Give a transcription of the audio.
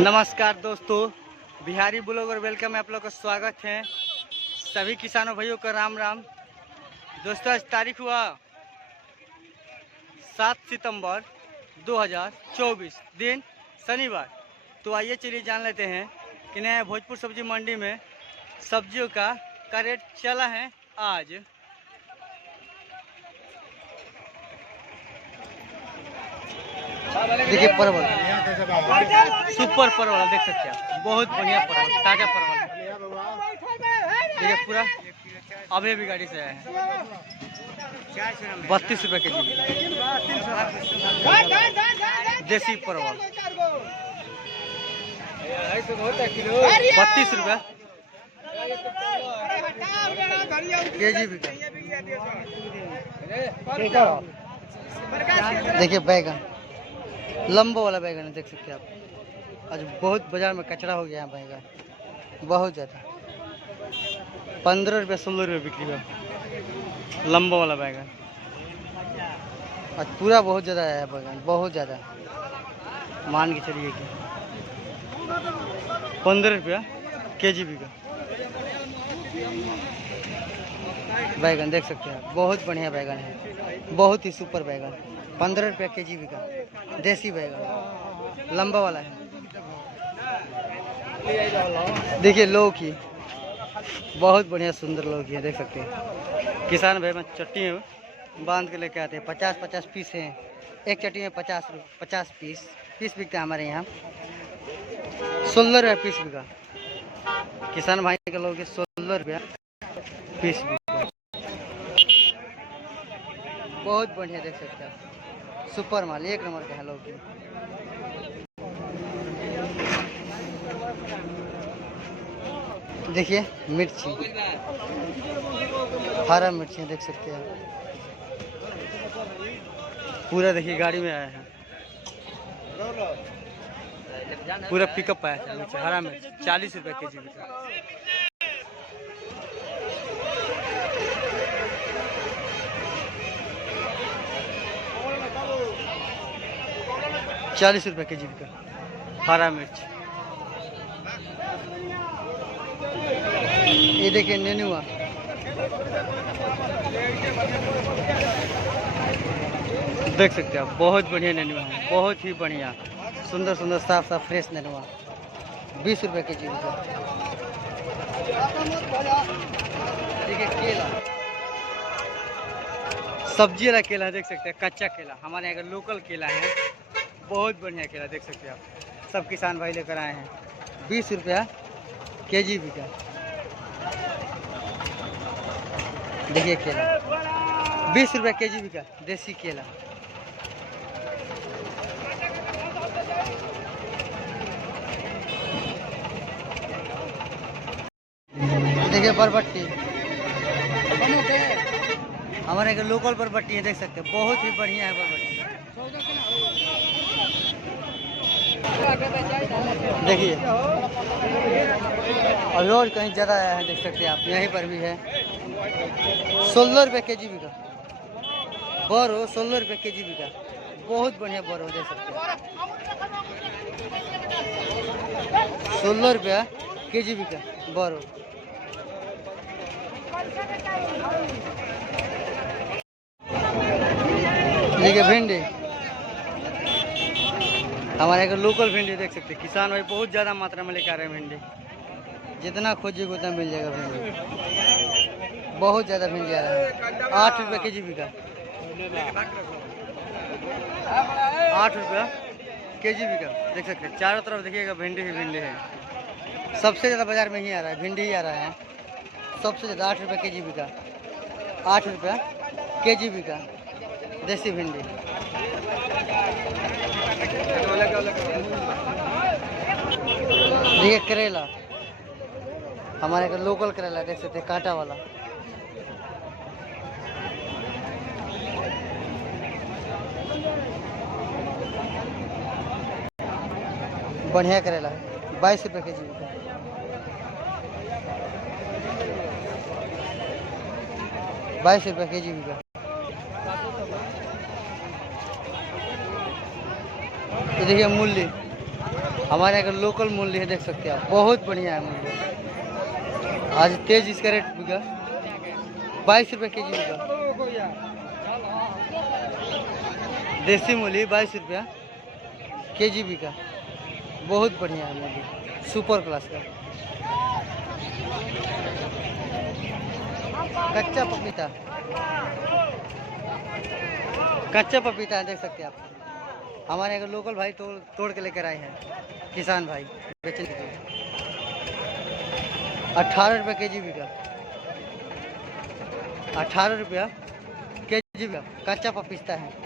नमस्कार दोस्तों, Bihari blogger welcome में आप लोग का स्वागत है। सभी किसानों भाइयों का राम राम। दोस्तों आज तारीख हुआ 7 सितंबर 2024, दिन शनिवार। तो आइए चलिए जान लेते हैं कि नया भोजपुर सब्जी मंडी में सब्जियों का रेट चला है आज। देखिए परवल, सुपर परवल देख सकते हैं आप, बहुत बढ़िया परवल, ताजा परवल। देखिए पूरा अभी भी गाड़ी से आया है। 32 रुपये के जी देसी परवल, 32 रुपये के जी बिका। देखिए बैगन, लंबा वाला बैगन है, देख सकते हैं आप। आज बहुत बाजार में कचरा हो गया है बैगन, बहुत ज़्यादा। 15 रुपये 16 रुपये बिक्री हुआ लंबा वाला बैगन। आज पूरा बहुत ज़्यादा आया है बैगन, बहुत ज़्यादा। मान के चलिए कि 15 रुपया के जी बिका बैगन, देख सकते हैं आप। बहुत बढ़िया बैगन है, बहुत ही सुपर बैगन। 15 रुपये के जी बिका देसी बैगन, लंबा वाला है। देखिए लौकी, बहुत बढ़िया सुंदर लौकी है, देख सकते हैं। किसान भाई में चट्टी में बांध के लेके आते हैं। 50-50 पीस हैं, एक चट्टी में 50 पीस बिकता है हमारे यहाँ। 16 रुपये पीस बिका। किसान भाई के लौकी 16 रुपया पीस बिका, बहुत बढ़िया, देख सकते हैं। सुपर माल, एक नंबर का है लौकी। देखिए मिर्ची, हरा मिर्ची देख सकते हैं पूरा। देखिए गाड़ी में आया है, पूरा पिकअप आया है मिर्ची, हरा मिर्च 40 रुपये के जी बिका। 40 रुपये के जी बिका हरा मिर्च। ये देखिए नेनुआ, देख सकते हैं आप, बहुत बढ़िया नेनुआ है, बहुत ही बढ़िया, सुंदर सुंदर साफ साफ फ्रेश नेनुआ। 20 रुपये के जी बिका। देखिए केला, सब्जी वाला केला है, देख सकते हैं। कच्चा केला, हमारे यहाँ का लोकल केला है, बहुत बढ़िया केला, देख सकते हैं आप। सब किसान भाई लेकर आए हैं। 20 रुपया के जी बिका। देखिए केला 20 रुपये के जी बिका, देसी केला। देखिए बरबट्टी, हमारे यहाँ लोकल बरबट्टी है, देख सकते हैं, बहुत ही बढ़िया है बरबट्टी। देखिए और कहीं ज़्यादा आया है, देख सकते हैं आप, यहीं पर भी है। 16 रुपये के जी बिका बोरो, 16 रुपये के जी बिका, बहुत बढ़िया बोरो, देख सकते हैं। 16 रुपया के जी बिका बोरो। देखिए भिंडी, हमारे यहाँ लोकल भिंडी, देख सकते हैं। किसान भाई बहुत ज़्यादा मात्रा में लेकर आ रहे हैं भिंडी, जितना खोजिएगा उतना मिल जाएगा भिंडी, बहुत ज़्यादा भिंडी आ रहा है। 8 रुपये के जी बिका, 8 रुपया के जी बिका, देख सकते हैं। चारों तरफ देखिएगा भिंडी ही भिंडी है, सबसे ज़्यादा बाजार में ही आ रहा है, भिंडी ही आ रहा है सबसे ज़्यादा। 8 रुपये के जी बिका, 8 रुपया के जी बिका देसी भिंडी। देखिए करेला, हमारे का लोकल करेला, देख सकते हैं, कांटा वाला। बढ़िया करेला है, 22 रुपये के जी बिका। 22 रुपये के जी बिका। ये देखिए मूली, हमारे यहाँ का लोकल मूल्य है, देख सकते हैं आप, बहुत बढ़िया है मूल्य। आज तेज इसका रेट बिका 22 रुपये के जी बिका। देसी मूली 22 रुपया के जी बिका, बहुत बढ़िया है मूली, सुपर क्लास का। कच्चा पपीता, कच्चा पपीता है, देख सकते हैं आप। हमारे यहाँ लोकल भाई तोड़ के लेकर आए हैं, किसान भाई बेचने के लिए। 18 रुपये के जी बिका, 18 रुपया के जी बिका, कच्चा पपीता है।